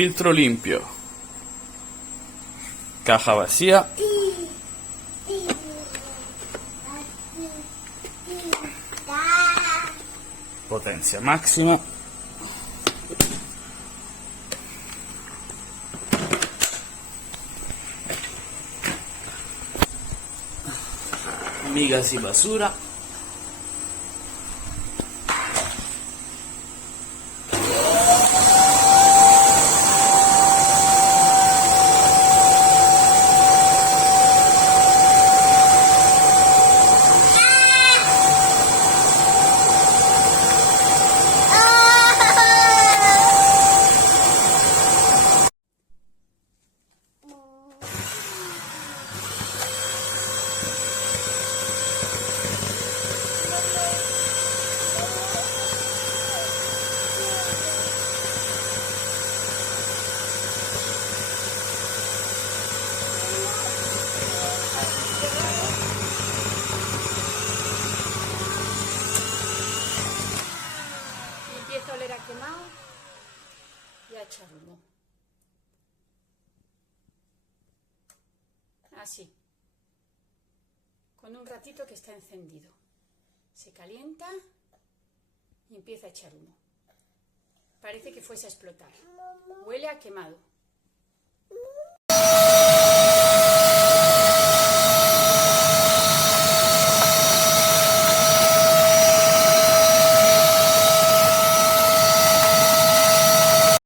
filtro limpio, caja vacía, potencia máxima, migas y basura, empieza a oler a quemado y a echar humo. Así. Con un ratito que está encendido. Se calienta y empieza a echar humo. Parece que fuese a explotar. Huele a quemado.